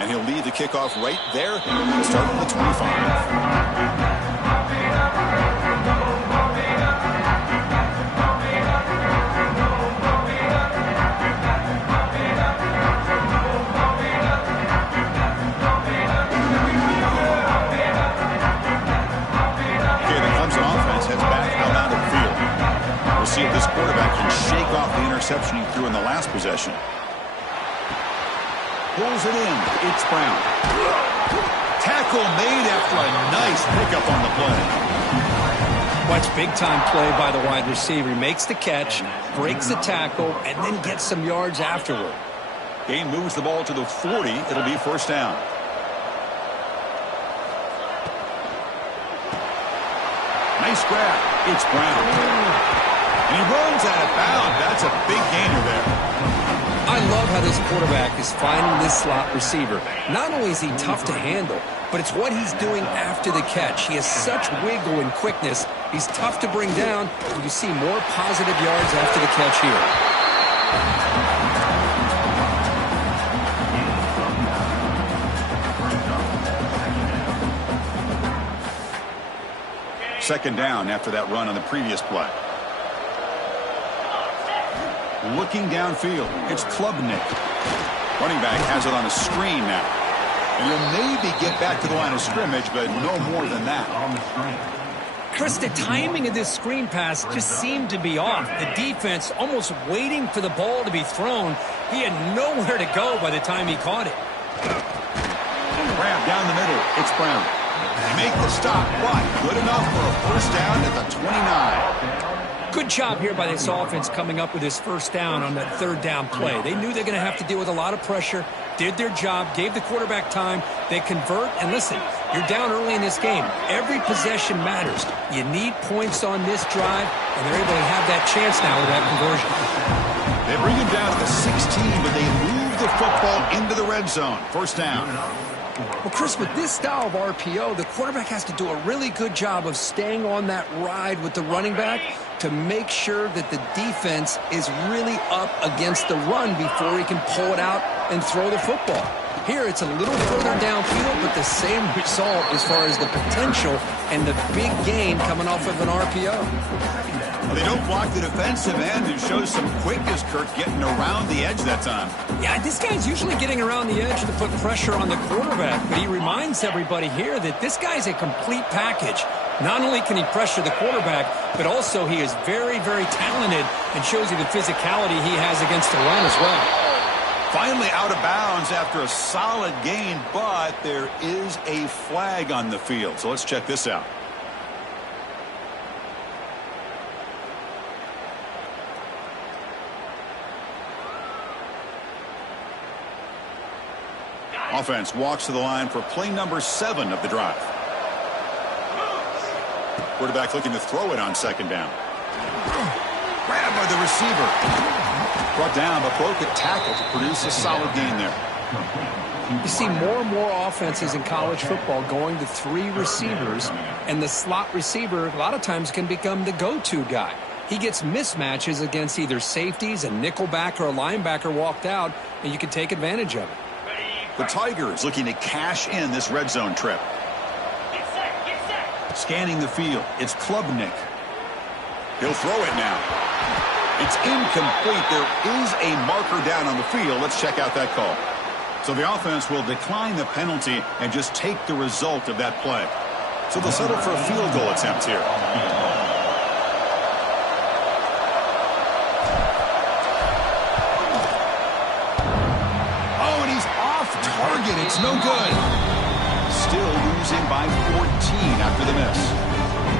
And he'll lead the kickoff right there, starting at the 25. See if this quarterback can shake off the interception he threw in the last possession. Pulls it in. It's Brown. Tackle made after a nice pickup on the play. Watch big-time play by the wide receiver. He makes the catch, breaks the tackle, and then gets some yards afterward. Game moves the ball to the 40. It'll be first down. Nice grab. It's Brown. And he runs out of bounds. That's a big gainer there. I love how this quarterback is finding this slot receiver. Not only is he tough to handle, but it's what he's doing after the catch. He has such wiggle and quickness. He's tough to bring down. You see more positive yards after the catch here. Second down after that run on the previous play. Looking downfield, it's Klubnik. Running back has it on a screen now. And he'll maybe get back to the line of scrimmage, but no more than that. Chris, the timing of this screen pass just seemed to be off. The defense almost waiting for the ball to be thrown. He had nowhere to go by the time he caught it. Grab down the middle, it's Brown. They make the stop, but good enough for a first down at the 29. Good job here by this offense coming up with this first down on that third down play. They knew they're going to have to deal with a lot of pressure, did their job, gave the quarterback time. They convert, and listen, you're down early in this game. Every possession matters. You need points on this drive, and they're able to have that chance now with that conversion. They bring him down to the 16, but they move the football into the red zone. First down. Well, Chris, with this style of RPO, the quarterback has to do a really good job of staying on that ride with the running back to make sure that the defense is really up against the run before he can pull it out and throw the football. Here, it's a little further downfield, but the same result as far as the potential and the big gain coming off of an RPO. Well, they don't block the defensive end and show some quickness, Kirk, getting around the edge that time. Yeah, this guy's usually getting around the edge to put pressure on the quarterback, but he reminds everybody here that this guy's a complete package. Not only can he pressure the quarterback, but also he is very, very talented and shows you the physicality he has against the run as well. Finally out of bounds after a solid gain, but there is a flag on the field. So let's check this out. Offense walks to the line for play number 7 of the drive. Quarterback looking to throw it on second down. Grabbed by the receiver. Brought down, but broke a tackle to produce a solid gain there. You see more and more offenses in college football going to 3 receivers, and the slot receiver a lot of times can become the go-to guy. He gets mismatches against either safeties, a nickelback, or a linebacker walked out, and you can take advantage of it. The Tigers looking to cash in this red zone trip. Scanning the field, it's Klubnik. He'll throw it now. It's incomplete. There is a marker down on the field. Let's check out that call. So the offense will decline the penalty and just take the result of that play. So they'll settle for a field goal attempt here. Oh, and he's off target. It's no good. Still losing by 14 after the miss.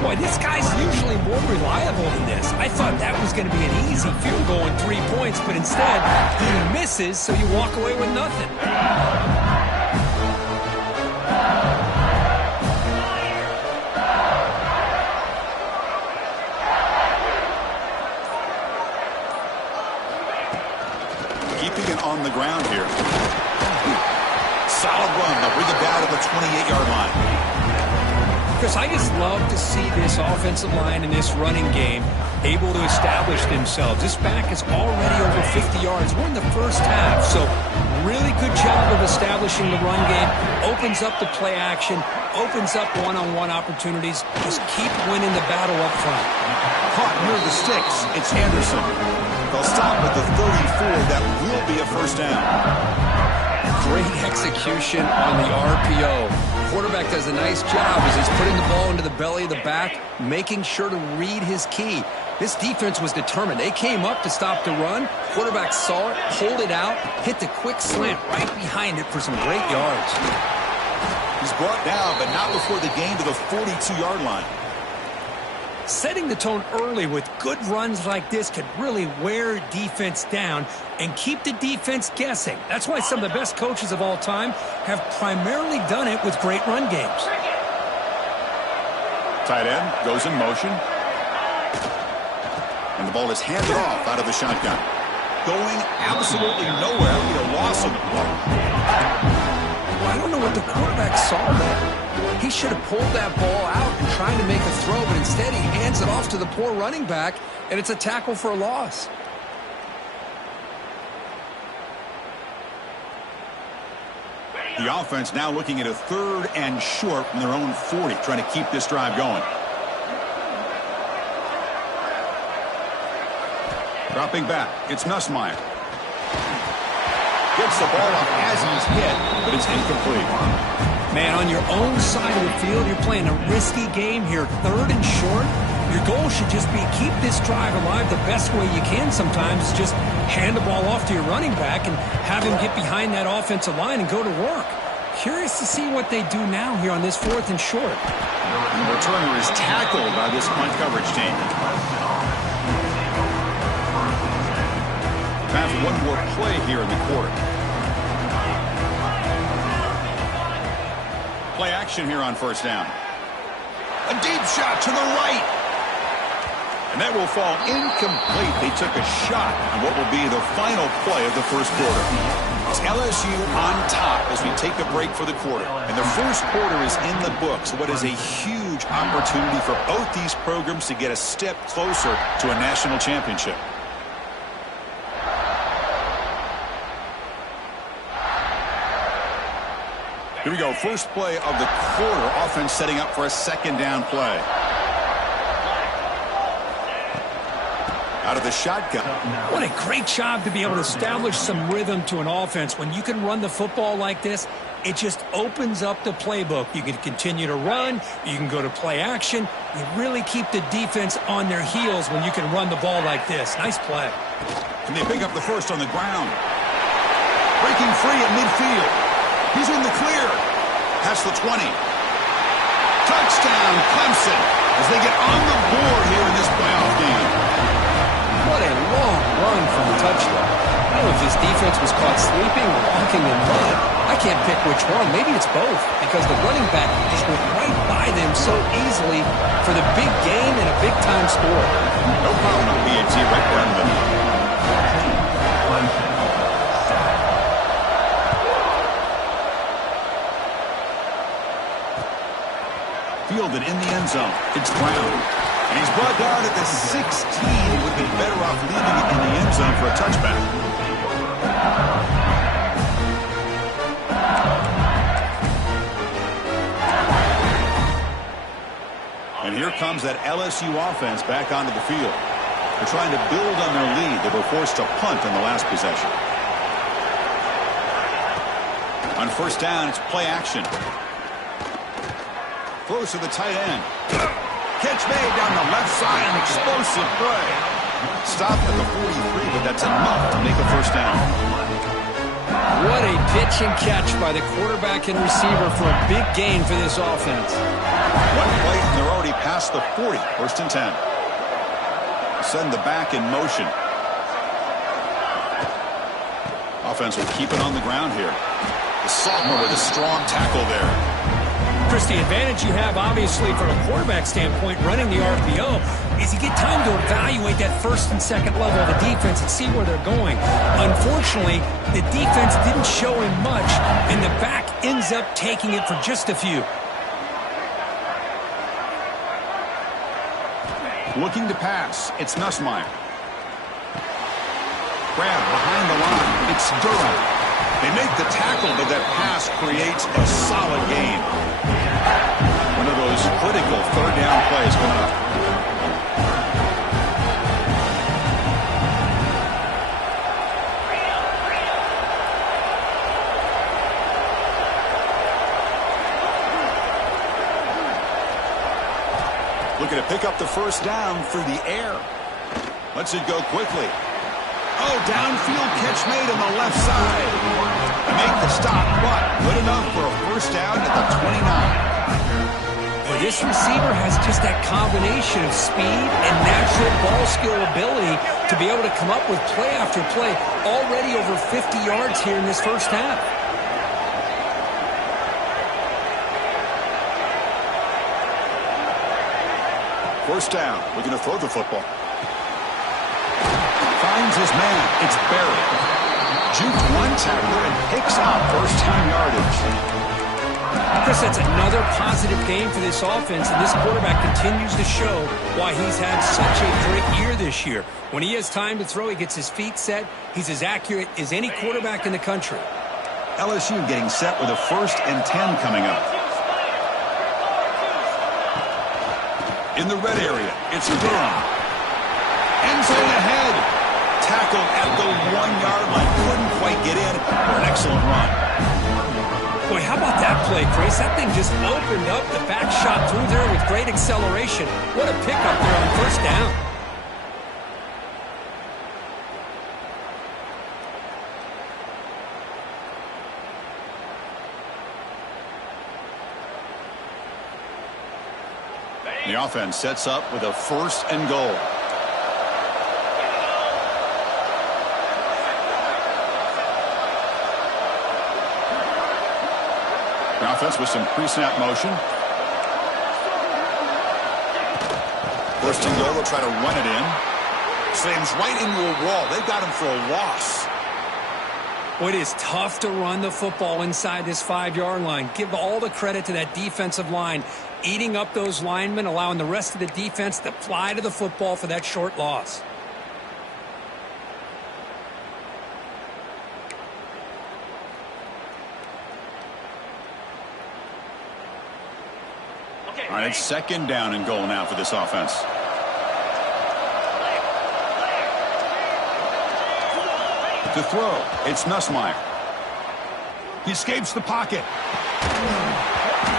Boy, this guy's usually more reliable than this. I thought that was going to be an easy field goal in 3 points, but instead, he misses, so you walk away with nothing. Keeping it on the ground here. Solid run. They'll bring it down to the 28-yard line. Chris, I just love to see this offensive line and this running game able to establish themselves. This back is already over 50 yards. We're in the first half, so really good job of establishing the run game, opens up the play action, opens up one-on-one opportunities. Just keep winning the battle up front. Caught near the sticks. It's Anderson. They'll stop at the 34. That will be a first down. Great execution on the RPO. Quarterback does a nice job as he's putting the ball into the belly of the back, making sure to read his key. This defense was determined. They came up to stop the run. Quarterback saw it, pulled it out, hit the quick slant right behind it for some great yards. He's brought down, but not before the gain to the 42-yard line. Setting the tone early with good runs like this could really wear defense down and keep the defense guessing. That's why some of the best coaches of all time have primarily done it with great run games. Tight end goes in motion. And the ball is handed off out of the shotgun. Going absolutely nowhere. It'll be a loss of the ball. I don't know what the quarterback saw there. He should have pulled that ball out and tried to make a throw, but instead he hands it off to the poor running back, and it's a tackle for a loss. The offense now looking at a 3rd and short from their own 40, trying to keep this drive going. Dropping back, it's Nussmeier. Gets the ball up as he's hit, but it's incomplete. Man, on your own side of the field, you're playing a risky game here, 3rd and short. Your goal should just be keep this drive alive the best way you can sometimes. Is just hand the ball off to your running back and have him get behind that offensive line and go to work. Curious to see what they do now here on this 4th and short. And the returner is tackled by this punt coverage team. Have one more play here in the quarter. Play action here on first down. A deep shot to the right. And that will fall incomplete. They took a shot on what will be the final play of the first quarter. It's LSU on top as we take a break for the quarter. And the first quarter is in the books. What is a huge opportunity for both these programs to get a step closer to a national championship. Here we go. First play of the quarter. Offense setting up for a 2nd down play. Out of the shotgun. What a great job to be able to establish some rhythm to an offense. When you can run the football like this, it just opens up the playbook. You can continue to run. You can go to play action. You really keep the defense on their heels when you can run the ball like this. Nice play. And they pick up the first on the ground. Breaking free at midfield. He's in the clear. Past the 20. Touchdown, Clemson, as they get on the board here in this playoff game. What a long run from the touchdown. I don't know if this defense was caught sleeping or walking in mud. I can't pick which one. Maybe it's both, because the running back just went right by them so easily for the big gain and a big-time score. No problem with BAT right there in the middle. Fielded in the end zone. It's Brown. And he's brought down at the 16. Would be better off leaving it in the end zone for a touchback. And here comes that LSU offense back onto the field. They're trying to build on their lead. They were forced to punt on the last possession. On first down, it's play action. Close to the tight end. Catch made down the left side, an explosive play. Stopped at the 43, but that's enough to make a first down. What a pitch and catch by the quarterback and receiver for a big gain for this offense. One play, and they're already past the 40. First and 10. Send the back in motion. Offense will keep it on the ground here. The sophomore with a strong tackle there. Chris, the advantage you have, obviously, from a quarterback standpoint, running the RPO, is you get time to evaluate that 1st and 2nd level of the defense and see where they're going. Unfortunately, the defense didn't show him much, and the back ends up taking it for just a few. Looking to pass. It's Nussmeier. Grab behind the line. It's Durham. They make the tackle, but that pass creates a solid gain. One of those critical third down plays coming up. Looking to pick up the first down through the air. Lets it go quickly. Oh, downfield catch made on the left side. They make the stop, but good enough for a first down at the 29. Well, this receiver has just that combination of speed and natural ball skill ability to be able to come up with play after play. Already over 50 yards here in this first half. First down, looking to throw the football. Finds his man. It's Barry. Juked one tackler and picks out first-time yardage. Chris, that's another positive game for this offense, and this quarterback continues to show why he's had such a great year this year. When he has time to throw, he gets his feet set. He's as accurate as any quarterback in the country. LSU getting set with a 1st and 10 coming up. In the red area, it's Durham. End zone ahead. Tackled at the 1-yard line. Couldn't quite get in for an excellent run. Boy, how about that play, Chris? That thing just opened up. The back shot through there with great acceleration. What a pickup there on first down. The offense sets up with a 1st and goal. The offense with some pre-snap motion. 1st and goal, they'll try to run it in. Slams right into a wall. They've got him for a loss. Well, it is tough to run the football inside this 5-yard line. Give all the credit to that defensive line, eating up those linemen, allowing the rest of the defense to fly to the football for that short loss. All right, it's 2nd down and goal now for this offense. To throw, it's Nussmeier. He escapes the pocket.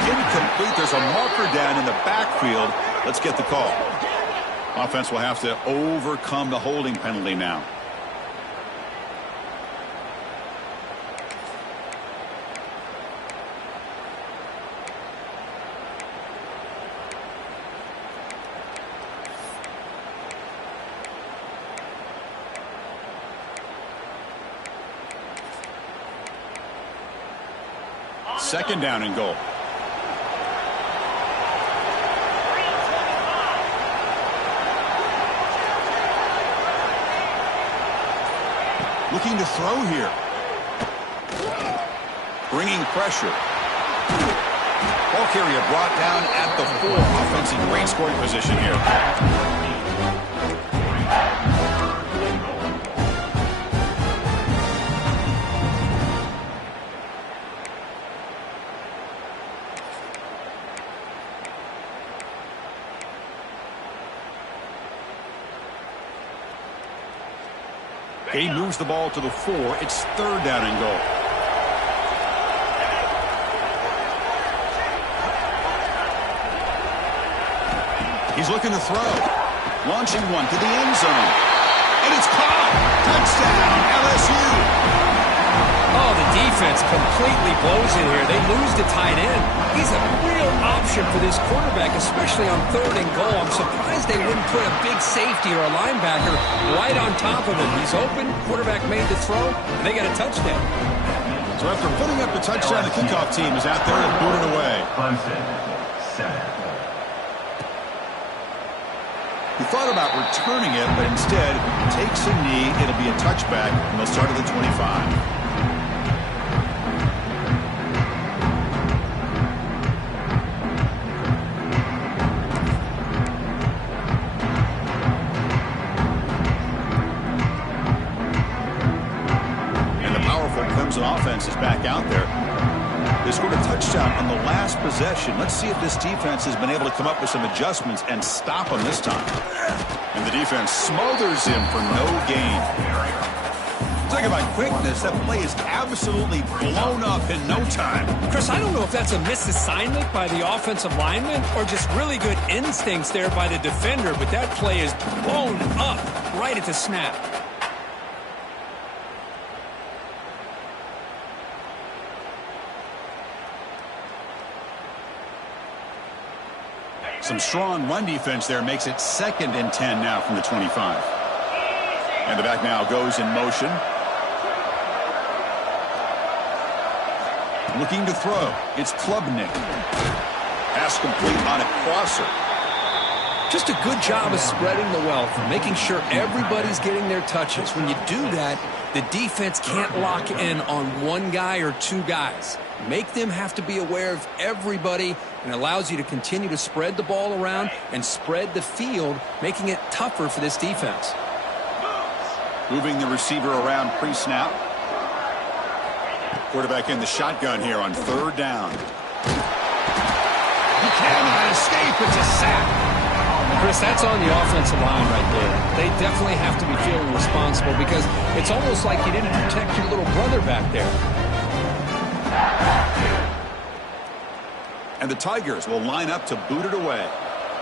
Incomplete. There's a marker down in the backfield. Let's get the call. Offense will have to overcome the holding penalty now. Second down and goal. Looking to throw here. Bringing pressure. Ball carrier brought down at the 4. Offense in great scoring position here. He moves the ball to the 4. It's 3rd down and goal. He's looking to throw. Launching one to the end zone. And it's caught. Touchdown, LSU. Oh, the defense completely blows it here. They lose the tight end. He's a real option for this quarterback, especially on 3rd and goal. I'm surprised they wouldn't put a big safety or a linebacker right on top of him. He's open, quarterback made the throw, and they got a touchdown. So after putting up the touchdown, the kickoff team is out there to boot it away. He thought about returning it, but instead takes a knee. It'll be a touchback, and they'll start at the 25. scored a touchdown on the last possession. Let's see if this defense has been able to come up with some adjustments and stop him this time. And the defense smothers him for no gain. Talking about quickness, that play is absolutely blown up in no time. Chris, I don't know if that's a misassignment by the offensive lineman or just really good instincts there by the defender, but that play is blown up right at the snap. Some strong run defense there makes it 2nd and 10 now from the 25. And the back now goes in motion. Looking to throw. It's Klubnik. Pass complete on a crosser. Just a good job of spreading the wealth, making sure everybody's getting their touches. When you do that, the defense can't lock in on one guy or two guys. Make them have to be aware of everybody, and allows you to continue to spread the ball around and spread the field, making it tougher for this defense. Moving the receiver around pre-snap. Quarterback in the shotgun here on 3rd down. He cannot escape. It's a sack. Chris, that's on the offensive line right there. They definitely have to be feeling responsible because it's almost like you didn't protect your little brother back there. And the Tigers will line up to boot it away.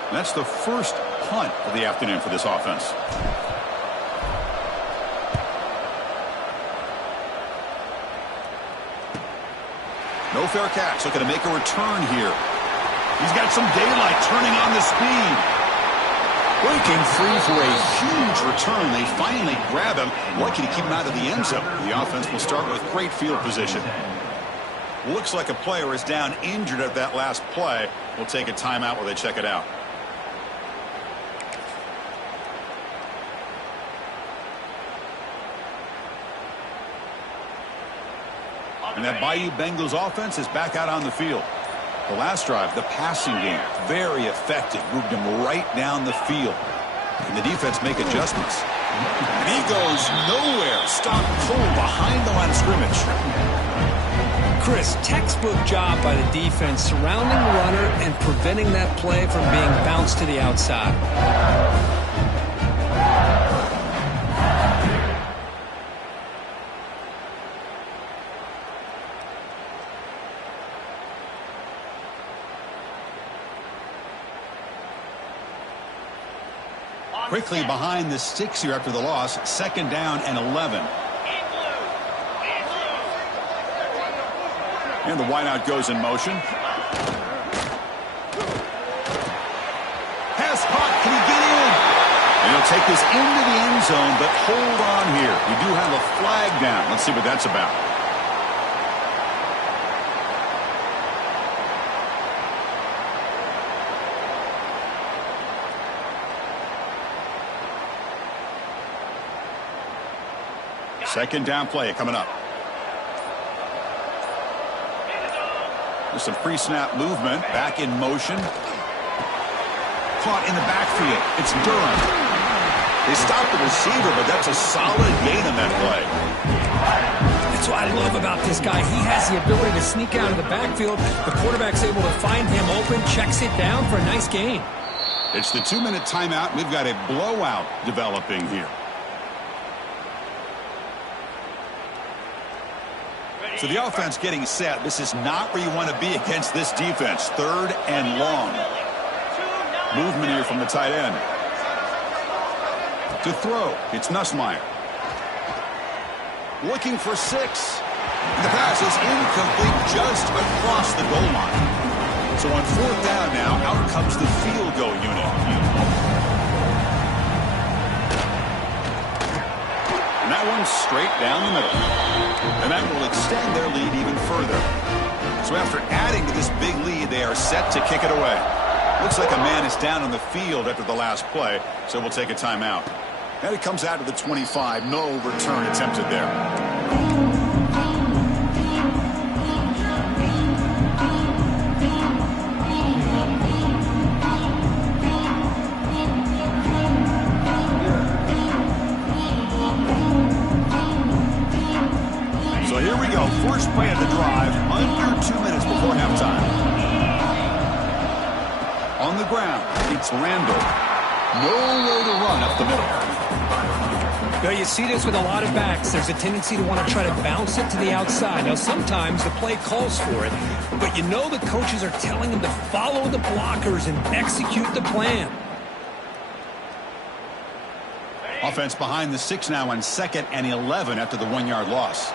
And that's the first punt of the afternoon for this offense. No fair catch. Looking to make a return here. He's got some daylight turning on the speed. Breaking free for a huge return. They finally grab him. Lucky to keep him out of the end zone. The offense will start with great field position. Looks like a player is down injured at that last play. We'll take a timeout while they check it out. And that Bayou Bengals offense is back out on the field. The last drive, the passing game, very effective. Moved him right down the field. And the defense make adjustments. And he goes nowhere. Stop cold behind the line of scrimmage. Chris, textbook job by the defense surrounding the runner and preventing that play from being bounced to the outside. Quickly behind the sticks here after the loss. 2nd down and 11. And the wideout goes in motion. Pass caught. Can he get in? And he'll take this into the end zone, but hold on here. We do have a flag down. Let's see what that's about. Second down play coming up. There's some pre-snap movement. Back in motion. Caught in the backfield. It's Durham. They stopped the receiver, but that's a solid gain on that play. That's what I love about this guy. He has the ability to sneak out of the backfield. The quarterback's able to find him open, checks it down for a nice gain. It's the 2-minute timeout. We've got a blowout developing here. So the offense getting set. This is not where you want to be against this defense. 3rd and long. Movement here from the tight end. To throw, it's Nussmeier. Looking for 6. The pass is incomplete just across the goal line. So on 4th down now, out comes the field goal unit. And that one's straight down the middle. And that will extend their lead even further. So after adding to this big lead, they are set to kick it away. Looks like a man is down on the field after the last play, so we'll take a timeout. And it comes out to the 25. No return attempted there. Here we go. First play of the drive. Under 2 minutes before halftime. On the ground, it's Randall. Nowhere to run up the middle. Now, you see this with a lot of backs. There's a tendency to want to try to bounce it to the outside. Now, sometimes the play calls for it, but you know the coaches are telling them to follow the blockers and execute the plan. Offense behind the 6 now on 2nd and 11 after the 1-yard loss.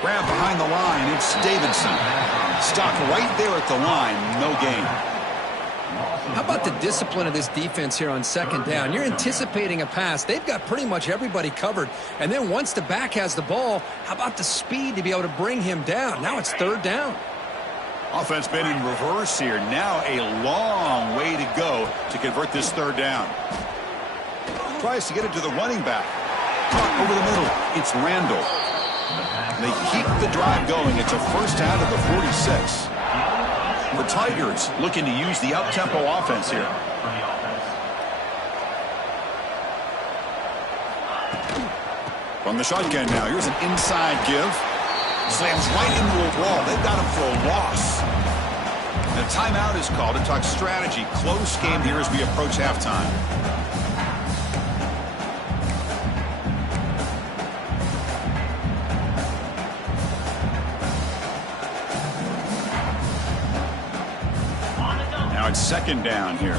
Grab behind the line. It's Davidson. Stopped right there at the line. No gain. How about the discipline of this defense here on 2nd down? You're anticipating a pass. They've got pretty much everybody covered. And then once the back has the ball, how about the speed to be able to bring him down? Now it's 3rd down. Offense been in reverse here. Now a long way to go to convert this 3rd down. Tries to get it to the running back. Caught over the middle. It's Randall. They keep the drive going. It's a first down at the 46. The Tigers looking to use the up-tempo offense here. From the shotgun now, here's an inside give. Slams right into a wall. They've got him for a loss. The timeout is called to talk strategy. Close game here as we approach halftime. Now it's 2nd down here.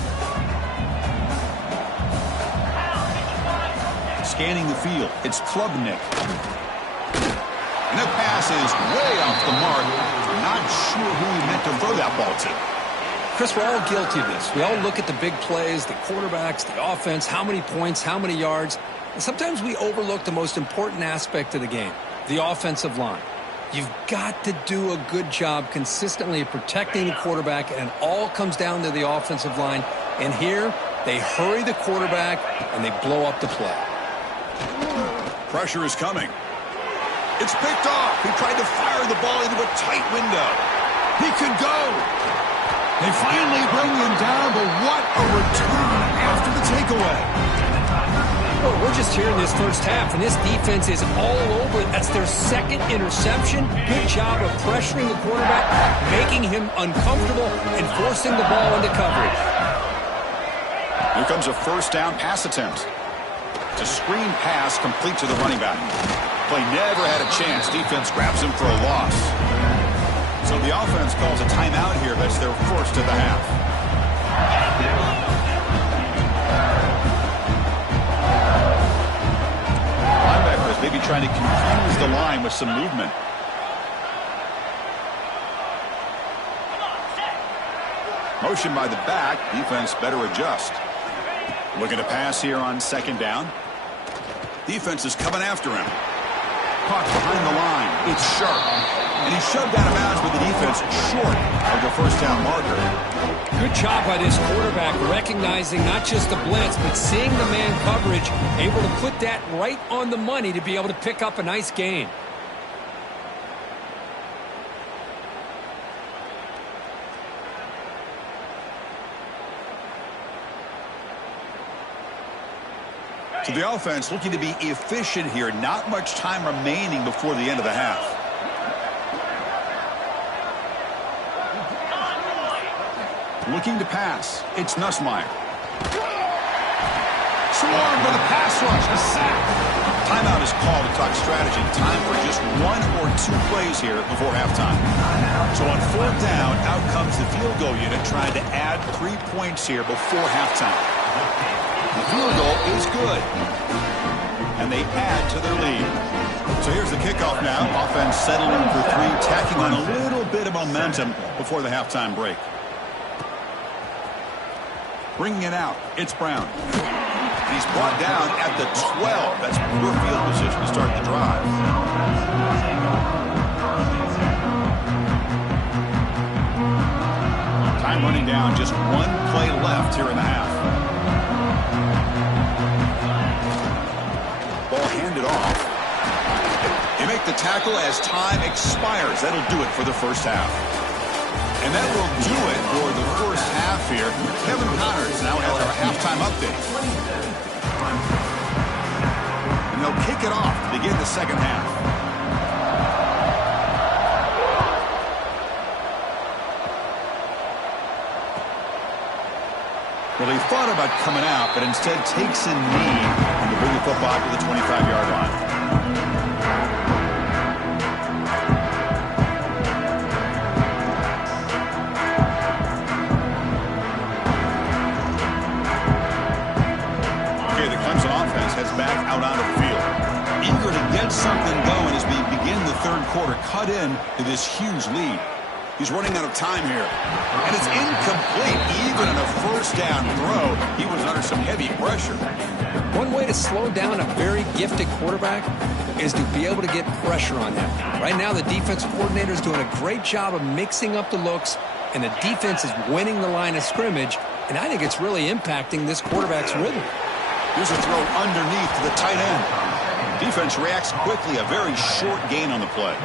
Scanning the field, it's Klubnik. And that pass is way off the mark. Not sure who he meant to throw that ball to. Chris, we're all guilty of this. We all look at the big plays, the quarterbacks, the offense, how many points, how many yards. And sometimes we overlook the most important aspect of the game, the offensive line. You've got to do a good job consistently of protecting the quarterback, and it all comes down to the offensive line. And here, they hurry the quarterback, and they blow up the play. Pressure is coming. It's picked off. He tried to fire the ball into a tight window. He could go. They finally bring him down, but what a return after the takeaway. Well, we're just here in this first half, and this defense is all over it. That's their 2nd interception. Good job of pressuring the quarterback, making him uncomfortable, and forcing the ball into coverage. Here comes a first down pass attempt. It's a screen pass complete to the running back. Play never had a chance. Defense grabs him for a loss. So the offense calls a timeout here. That's their first of the half. Linebackers maybe trying to confuse the line with some movement. Motion by the back. Defense better adjust. Looking to pass here on 2nd down. Defense is coming after him. Caught behind the line. It's Sharp. And he's shoved out of bounds with the defense short of the first down marker. Good job by this quarterback recognizing not just the blitz, but seeing the man coverage, able to put that right on the money to be able to pick up a nice gain. So the offense looking to be efficient here. Not much time remaining before the end of the half. Looking to pass. It's Nussmeier. Swarmed by the pass rush. A sack. Timeout is called to talk strategy. Time for just 1 or 2 plays here before halftime. So on 4th down, out comes the field goal unit trying to add 3 points here before halftime. The field goal is good. And they add to their lead. So here's the kickoff now. Offense settling for 3, tacking on a little bit of momentum before the halftime break. Bringing it out, it's Brown. He's brought down at the 12. That's poor field position to start the drive. Time running down, just 1 play left here in the half. Ball handed off. They make the tackle as time expires. That'll do it for the first half. And that will do it for the first half here. Kevin Connors now has our halftime update. And they'll kick it off to begin the second half. he thought about coming out, but instead takes a knee and to bring the football to the 25-yard line. Okay, the Clemson offense heads back out onto the field. Eager to get something going as we begin the third quarter, cut in to this huge lead. He's running out of time here. And it's incomplete. Even on a first down throw, he was under some heavy pressure. One way to slow down a very gifted quarterback is to be able to get pressure on him. Right now, the defensive coordinator is doing a great job of mixing up the looks, and the defense is winning the line of scrimmage, and I think it's really impacting this quarterback's rhythm. Here's a throw underneath to the tight end. Defense reacts quickly, a very short gain on the play.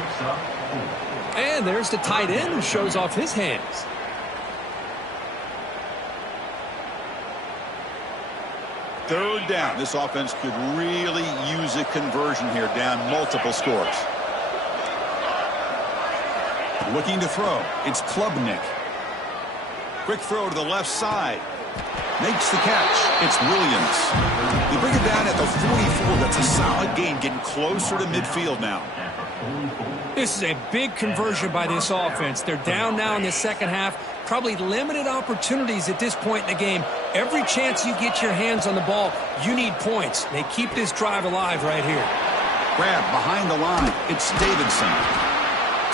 And there's the tight end who shows off his hands. Third down. This offense could really use a conversion here, down multiple scores. Looking to throw. It's Klubnik. Quick throw to the left side. Makes the catch. It's Williams. They bring it down at the 44. That's a solid gain, getting closer to midfield now. This is a big conversion by this offense. They're down now in the second half. Probably limited opportunities at this point in the game. Every chance you get your hands on the ball, you need points. They keep this drive alive right here. Grab behind the line. It's Davidson.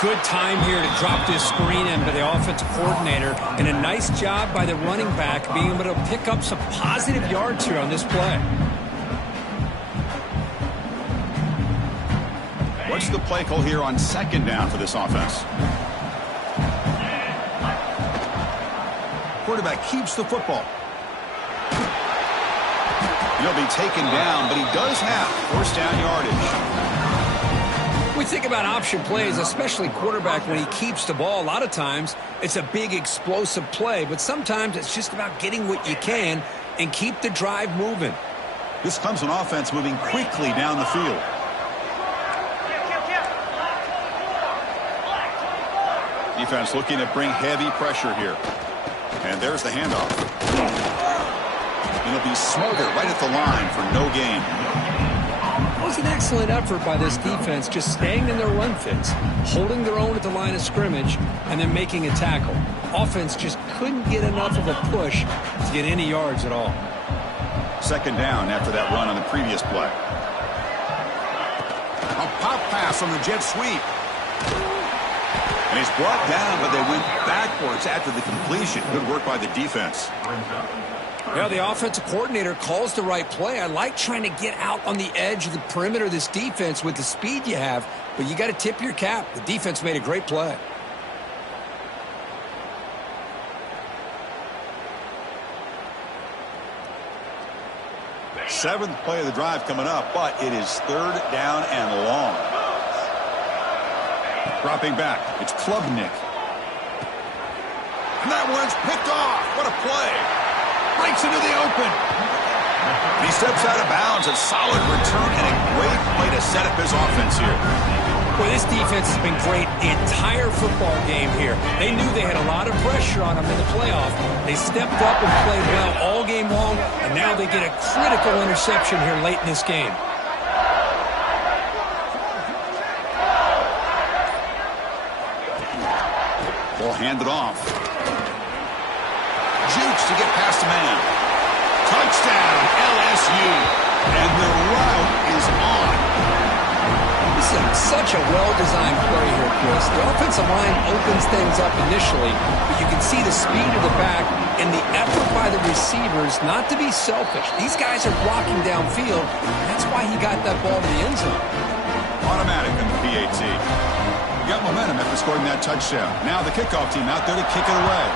Good time here to drop this screen in by the offensive coordinator. And a nice job by the running back being able to pick up some positive yards here on this play. What's the play call here on second down for this offense? Quarterback keeps the football. He'll be taken down, but he does have first down yardage. We think about option plays, especially quarterback when he keeps the ball. A lot of times it's a big explosive play, but sometimes it's just about getting what you can and keep the drive moving. This Clemson offense moving quickly down the field. Defense looking to bring heavy pressure here. And there's the handoff. And he'll be smothered right at the line for no gain. It was an excellent effort by this defense, just staying in their run fits, holding their own at the line of scrimmage, and then making a tackle. Offense just couldn't get enough of a push to get any yards at all. Second down after that run on the previous play. A pop pass on the jet sweep. And he's brought down, but they went backwards after the completion. Good work by the defense. Yeah, the offensive coordinator calls the right play. I like trying to get out on the edge of the perimeter of this defense with the speed you have, but you got to tip your cap. The defense made a great play. Seventh play of the drive coming up, but it is third down and long. Dropping back, it's Klubnik. And that one's picked off. What a play. Breaks into the open. And he steps out of bounds. A solid return and a great play to set up his offense here. Well, this defense has been great the entire football game here. They knew they had a lot of pressure on them in the playoff. They stepped up and played well all game long, and now they get a critical interception here late in this game. Ball handed off. Jukes to get past the man. Touchdown, LSU. And the route is on. This is such a well-designed play here, Chris. The offensive line opens things up initially, but you can see the speed of the back and the effort by the receivers not to be selfish. These guys are blocking downfield. That's why he got that ball to the end zone. Automatic in the PAT. Got momentum after scoring that touchdown. Now the kickoff team out there to kick it away.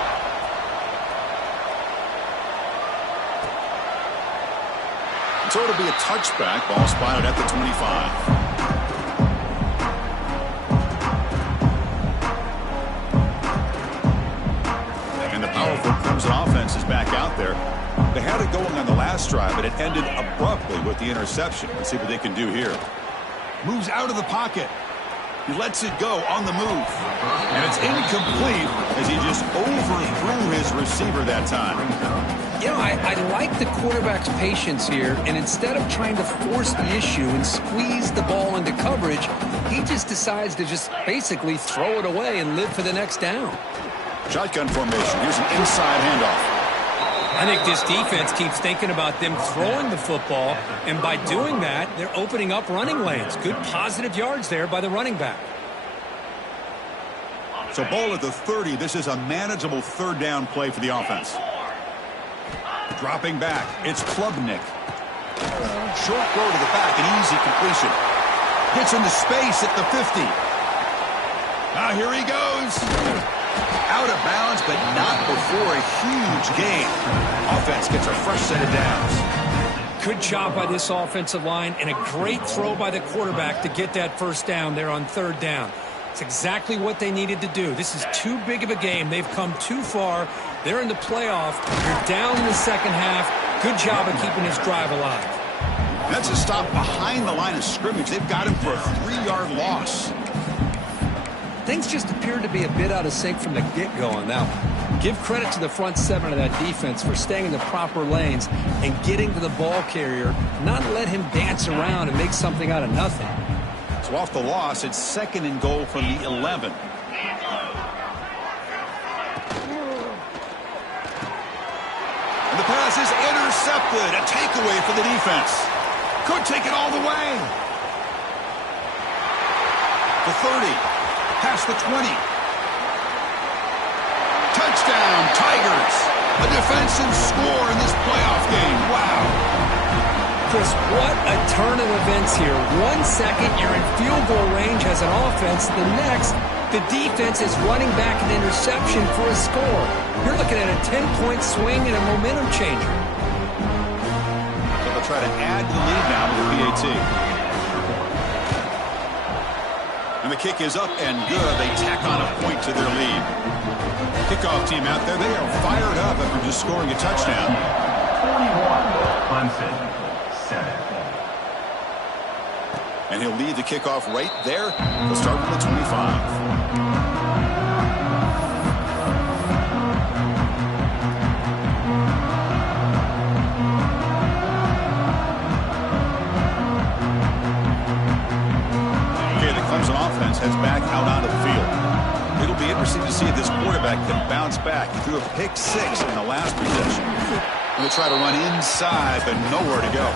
So it'll be a touchback. Ball spotted at the 25. And the powerful Clemson offense is back out there. They had it going on the last drive, but it ended abruptly with the interception. Let's see what they can do here. Moves out of the pocket. He lets it go on the move. And it's incomplete as he just overthrew his receiver that time. You know, I like the quarterback's patience here, and instead of trying to force the issue and squeeze the ball into coverage, he just decides to just basically throw it away and live for the next down. Shotgun formation. Here's an inside handoff. I think this defense keeps thinking about them throwing the football, and by doing that, they're opening up running lanes. Good positive yards there by the running back. So ball at the 30. This is a manageable third down play for the offense. Dropping back. It's Klubnik. Short throw to the back, an easy completion. Gets into space at the 50. Now here he goes. Out of bounds, but not before a huge gain. Offense gets a fresh set of downs. Good job by this offensive line, and a great throw by the quarterback to get that first down there on third down. It's exactly what they needed to do. This is too big of a game. They've come too far. They're in the playoff. You're down in the second half. Good job of keeping this drive alive. That's a stop behind the line of scrimmage. They've got him for a 3-yard loss. Things just appeared to be a bit out of sync from the get-go on that one. Give credit to the front seven of that defense for staying in the proper lanes and getting to the ball carrier, not let him dance around and make something out of nothing. So off the loss, it's 2nd and goal from the 11. And the pass is intercepted. A takeaway for the defense. Could take it all the way. The 30. Past the 20. Touchdown, Tigers. A defensive score in this playoff game. Wow. Chris, what a turn of events here. 1 second, you're in field goal range as an offense. The next, the defense is running back an interception for a score. You're looking at a 10-point swing and a momentum changer. So they'll try to add to the lead now with the PAT. And the kick is up and good. They tack on a point to their lead. Kickoff team out there, they are fired up after just scoring a touchdown. 21, Clemson, 7. And he'll lead the kickoff right there. He'll start from the 25. Offense heads back out onto the field. It'll be interesting to see if this quarterback can bounce back. He threw a pick 6 in the last possession. He'll try to run inside, but nowhere to go.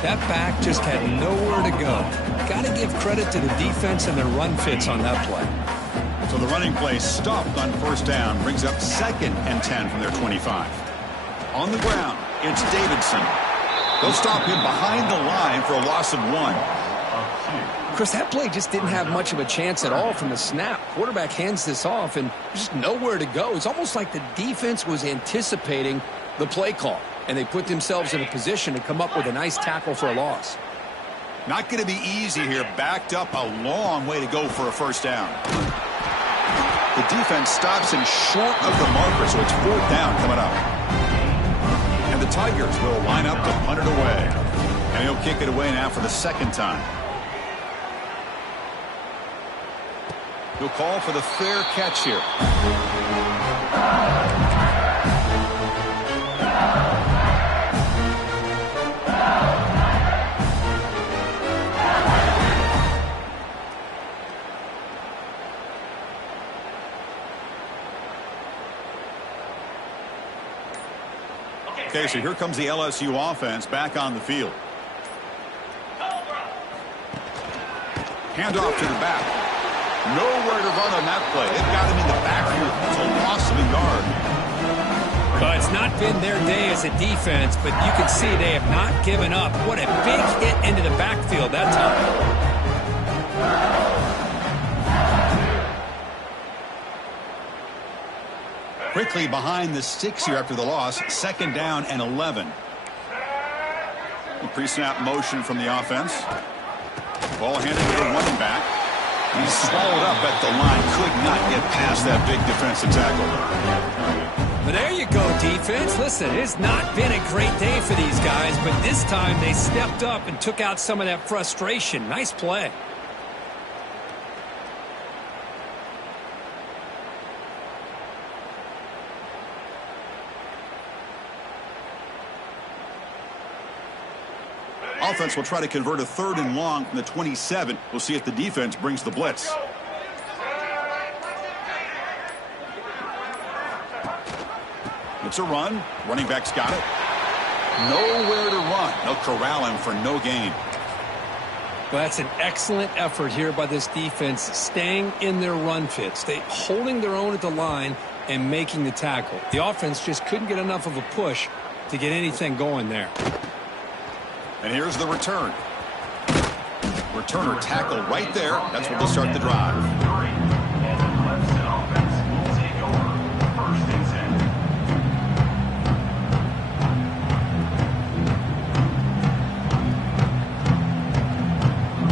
That back just had nowhere to go. Got to give credit to the defense and their run fits on that play. So the running play stopped on first down, brings up 2nd and 10 from their 25. On the ground, it's Davidson. They'll stop him behind the line for a loss of 1. Chris, that play just didn't have much of a chance at all from the snap. Quarterback hands this off, and there's just nowhere to go. It's almost like the defense was anticipating the play call, and they put themselves in a position to come up with a nice tackle for a loss. Not going to be easy here. Backed up a long way to go for a first down. The defense stops him short of the marker, so it's 4th down coming up. And the Tigers will line up to punt it away. And he'll kick it away now for the 2nd time. He'll call for the fair catch here. Okay, so here comes the LSU offense back on the field. Handoff to the back. Nowhere to run on that play. They've got him in the backfield. It's a loss of a yard. Well, it's not been their day as a defense, but you can see they have not given up. What a big hit into the backfield that time. Quickly behind the sticks here after the loss. 2nd down and 11. The pre-snap motion from the offense. Ball handed to the running back. He's swallowed up at the line. Could not get past that big defensive tackle. But there you go, defense. Listen, it's not been a great day for these guys, but this time they stepped up and took out some of that frustration. Nice play. offense will try to convert a 3rd and long from the 27. We'll see if the defense brings the blitz. It's a run. Running back's got it. Nowhere to run. They'll corral him for no gain. Well, that's an excellent effort here by this defense, staying in their run fits. They holding their own at the line and making the tackle. The offense just couldn't get enough of a push to get anything going there. And here's the return. Returner tackle right there. That's where they'll start the drive.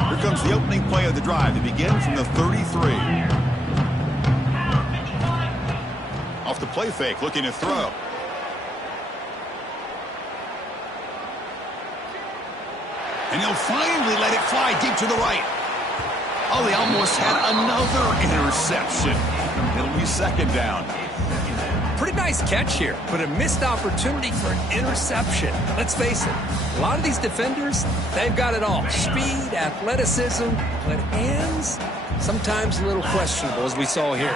Here comes the opening play of the drive. They begin from the 33. Off the play fake, looking to throw. And he'll finally let it fly deep to the right. Oh, they almost had another interception. It'll be 2nd down. Pretty nice catch here, but a missed opportunity for an interception. Let's face it, a lot of these defenders, they've got it all. Speed, athleticism, but hands, sometimes a little questionable, as we saw here.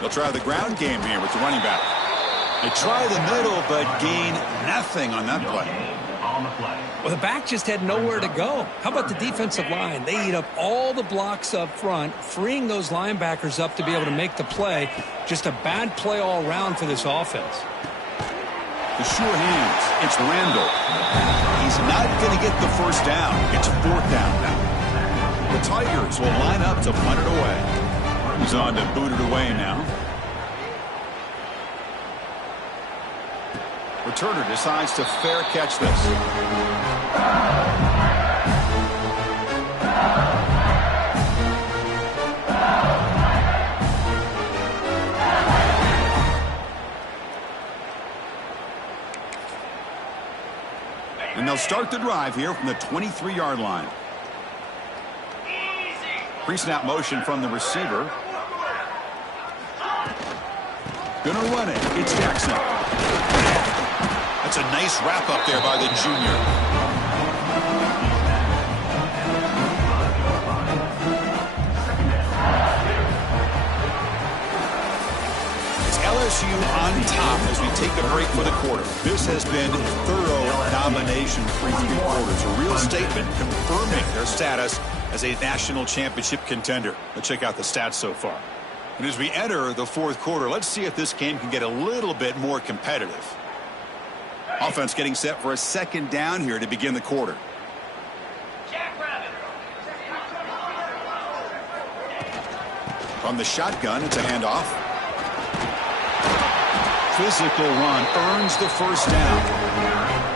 They'll try the ground game here with the running back. They try the middle, but gain nothing on that play. Well, the back just had nowhere to go. How about the defensive line? They eat up all the blocks up front, freeing those linebackers up to be able to make the play. Just a bad play all around for this offense. The sure hands. It's Randall. He's not going to get the 1st down. It's 4th down now. The Tigers will line up to punt it away. He's on to boot it away now. Returner decides to fair catch this. And they'll start the drive here from the 23-yard line. Pre-snap motion from the receiver. Gonna run it. It's Jackson. That's a nice wrap up there by the junior. It's LSU on top as we take a break for the quarter. This has been thorough domination through 3 quarters. A real statement confirming their status as a national championship contender. Let's check out the stats so far. And as we enter the 4th quarter, let's see if this game can get a little bit more competitive. Offense getting set for a 2nd down here to begin the quarter. From the shotgun, it's a handoff. Physical run earns the 1st down.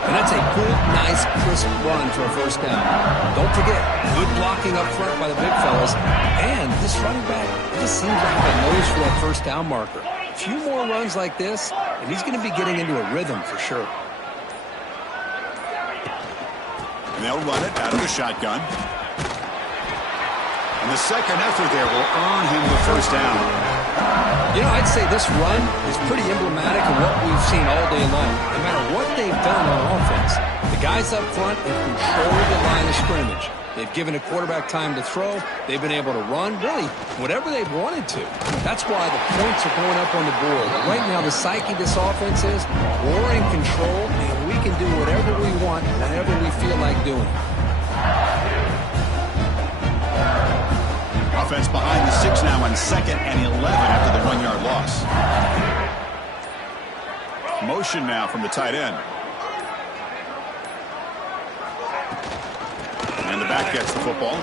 And that's a good, nice, crisp run for a 1st down. Don't forget, good blocking up front by the big fellas. And this running back just seems to have a nose for that 1st down marker. A few more runs like this, and he's going to be getting into a rhythm for sure. And they'll run it out of the shotgun. And the 2nd effort there will earn him the 1st down. You know, I'd say this run is pretty emblematic of what we've seen all day long. No matter what they've done on offense, the guys up front have controlled the line of scrimmage. They've given a quarterback time to throw. They've been able to run, really, whatever they've wanted to. That's why the points are going up on the board. Right now, the psyche of this offense is we're in control, and we can do whatever we want whenever we feel like doing it. Offense behind the 6 now on 2nd and 11 after the 1-yard loss. Motion now from the tight end. And the back gets the football.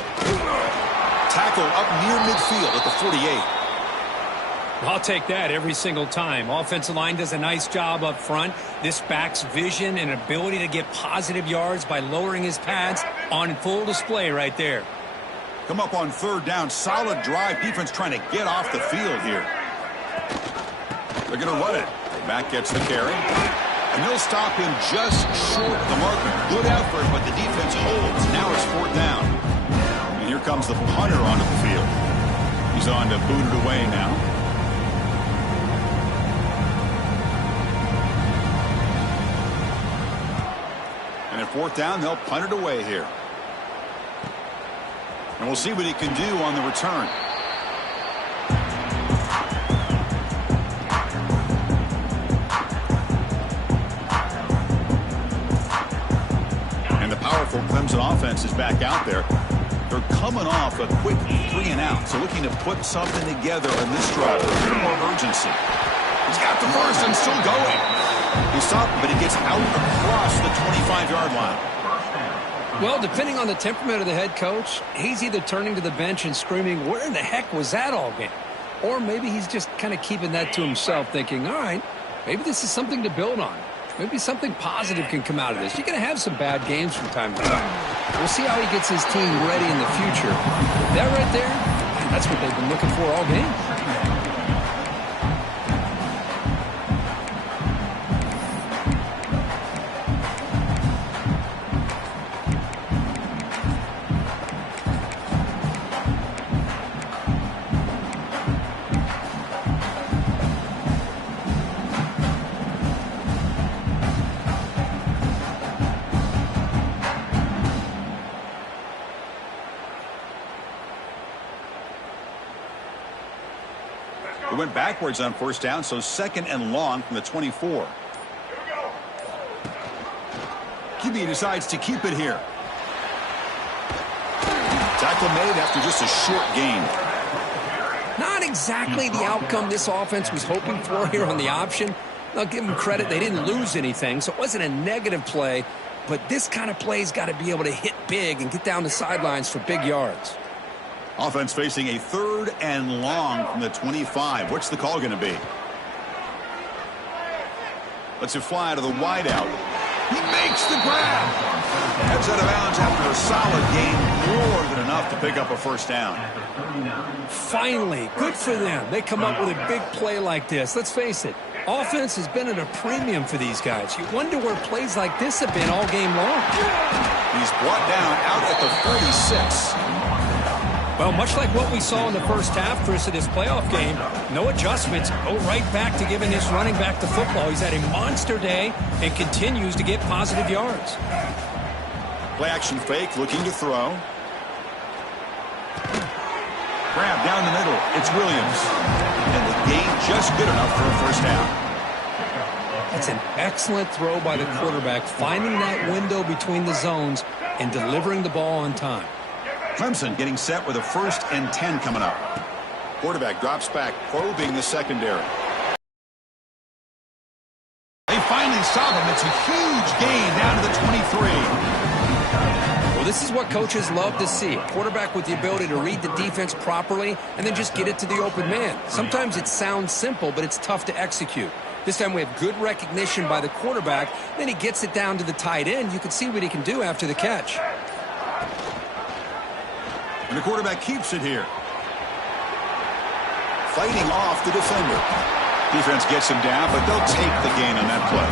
Tackle up near midfield at the 48. I'll take that every single time. Offensive line does a nice job up front. This back's vision and ability to get positive yards by lowering his pads on full display right there. Come up on 3rd down. Solid drive. Defense trying to get off the field here. They're going to run it. Back gets the carry. And they'll stop him just short of the marker. Good effort, but the defense holds. Now it's 4th down. And here comes the punter onto the field. He's on to boot it away now. fourth down, they'll punt it away here. And we'll see what he can do on the return. And the powerful Clemson offense is back out there. They're coming off a quick 3 and out, so looking to put something together on this drive with a little more urgency. He's got the first and still going. He stopped, but he gets out across the 25-yard line. Well, depending on the temperament of the head coach, he's either turning to the bench and screaming, where in the heck was that all game? Or maybe he's just kind of keeping that to himself, thinking, all right, maybe this is something to build on. Maybe something positive can come out of this. You're going to have some bad games from time to time. We'll see how he gets his team ready in the future. That right there, that's what they've been looking for all game. Went backwards on first down, so second and long from the 24. QB decides to keep it here. Tackle made after just a short gain. Not exactly the outcome this offense was hoping for here on the option. I'll give them credit. They didn't lose anything, so it wasn't a negative play. But this kind of play's got to be able to hit big and get down the sidelines for big yards. Offense facing a third and long from the 25. What's the call going to be? Lets it fly to the wideout. He makes the grab. Heads out of bounds after a solid gain, more than enough to pick up a first down. Finally, good for them. They come up with a big play like this. Let's face it, offense has been at a premium for these guys. You wonder where plays like this have been all game long. He's brought down out at the 46. Well, much like what we saw in the first half, Chris, of this playoff game, no adjustments. Go right back to giving this running back the football. He's had a monster day and continues to get positive yards. Play action fake, looking to throw. Grab down the middle. It's Williams. And the gain just good enough for a first down. That's an excellent throw by the quarterback, finding that window between the zones and delivering the ball on time. Clemson getting set with a 1st and 10 coming up. Quarterback drops back, probing the secondary. They finally stop him. It's a huge gain down to the 23. Well, this is what coaches love to see. A quarterback with the ability to read the defense properly and then just get it to the open man. Sometimes it sounds simple, but it's tough to execute. This time we have good recognition by the quarterback. Then he gets it down to the tight end. You can see what he can do after the catch. And the quarterback keeps it here. Fighting off the defender. Defense gets him down, but they'll take the gain on that play.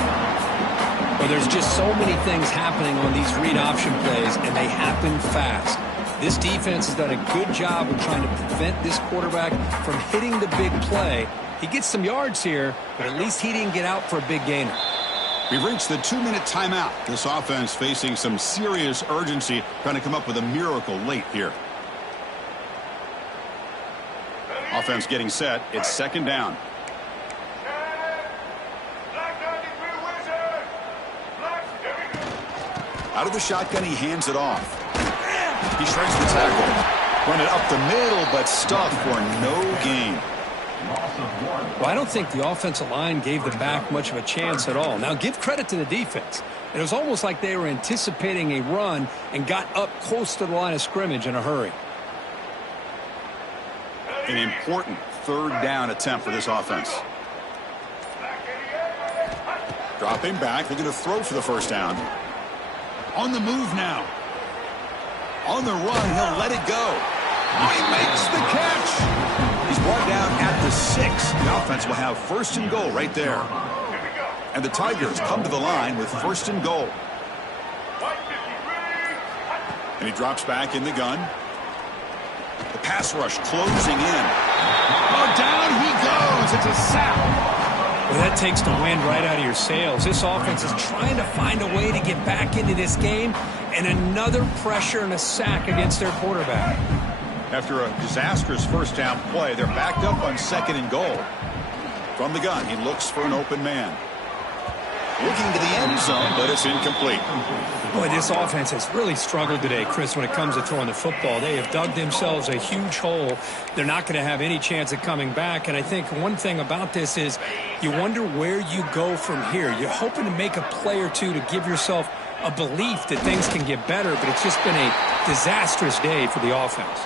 Well, there's just so many things happening on these read option plays, and they happen fast. This defense has done a good job of trying to prevent this quarterback from hitting the big play. He gets some yards here, but at least he didn't get out for a big gainer. We've reached the 2-minute timeout. This offense facing some serious urgency, trying to come up with a miracle late here. Offense getting set. It's second down. Out of the shotgun, he hands it off. He strikes the tackle. Run it up the middle, but stuffed for no gain. Well, I don't think the offensive line gave the back much of a chance at all. Now, give credit to the defense. It was almost like they were anticipating a run and got up close to the line of scrimmage in a hurry. An important third down attempt for this offense. Dropping back, looking to throw for the first down. On the move now. On the run, he'll let it go. Oh, he makes the catch. He's brought down at the 6. The offense will have 1st and goal right there. And the Tigers come to the line with 1st and goal. And he drops back in the gun. The pass rush closing in. Oh, down he goes. It's a sack. Well, that takes the wind right out of your sails. This offense is trying to find a way to get back into this game, and another pressure and a sack against their quarterback. After a disastrous first down play, they're backed up on 2nd and goal. From the gun, he looks for an open man. Looking to the end zone, but it's incomplete. Boy, this offense has really struggled today, Chris, when it comes to throwing the football. They have dug themselves a huge hole. They're not going to have any chance of coming back. And I think one thing about this is you wonder where you go from here. You're hoping to make a play or two to give yourself a belief that things can get better, but it's just been a disastrous day for the offense.